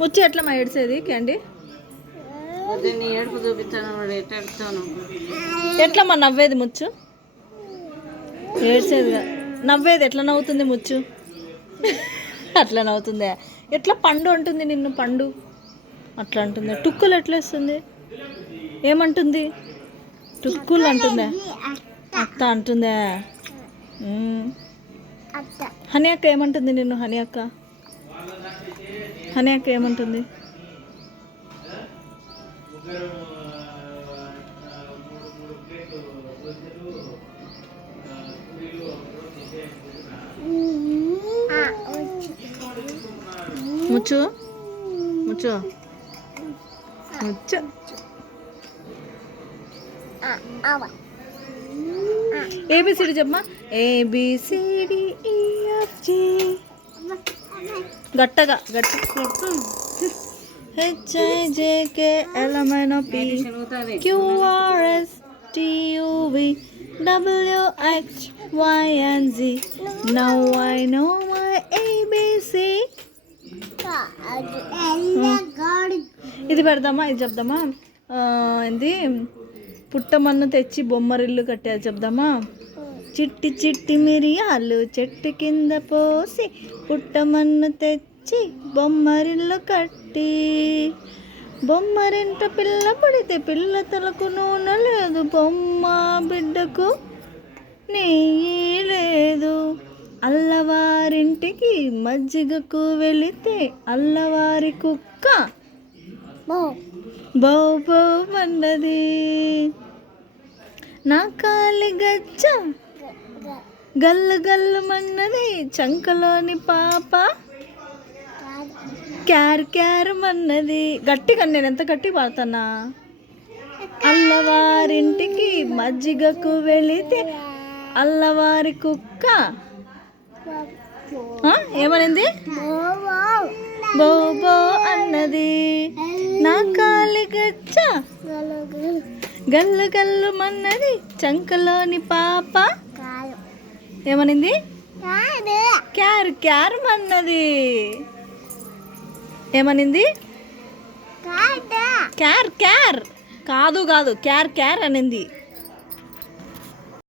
ముచ్చు ఎట్లా ఏడ్చేది క్యాండీ? ఏడుపు చూపిస్తాను ఎట్లమ్మా నవ్వేది ముచ్చు? ఏడ్చేది నవ్వేది ఎట్లా నవ్వుతుంది ముచ్చు? అట్లా నవ్వుతుందా? ఎట్లా పండు అంటుంది నిన్ను? పండు అట్లా అంటుంది. టుక్కులు ఎట్లా వేస్తుంది? ఏమంటుంది? టుక్కులు అంటుందా? అత్త అంటుందా? హనీ అక్క ఏమంటుంది నిన్ను? హనీ అక్క ఏమంటుంది? ముచ్చు ముచ్చు ముచ్చు ఏబిసిడి చెప్పమా. ABCDEFG గట్టగా HIJKLMNOP QRSTUV WXYZ. Now I know my ABC. ఇది పెడదామా? ఇది చెప్దామా? ఏంది? పుట్టమన్ను తెచ్చి బొమ్మరిల్లు కట్టేది చెప్దామా? చిట్టి చిట్టి మిరియాలు చెట్టు కింద పోసి పుట్టమన్ను తెచ్చి బొమ్మరిల్లు కట్టి, బొమ్మరింట పిల్ల పడితే పిల్ల తలకు నూనె లేదు, బొమ్మ బిడ్డకు నెయ్యి లేదు. అల్లవారింటికి మజ్జిగకు వెళితే అల్లవారి కుక్క బౌ బౌ అన్నది. నా కాలి గజ్జ గల్లు గల్లు మన్నది, చంకలోని పాప క్యారు క్యారు మన్నది. గట్టిగా నేను ఎంత గట్టిగా పాడుతున్నా? అల్లవారింటికి మజ్జిగకు వెళితే అల్లవారి కుక్క ఏమనింది? బో బో అన్నది. నా కాలి గజ్జ గల్లు గల్లు మన్నది, చంకలోని పాప ఏమనింది? Char char మన్నది. ఏమనింది? క్యార్ క్యార్ కాదు క్యార్ క్యార్ అనింది.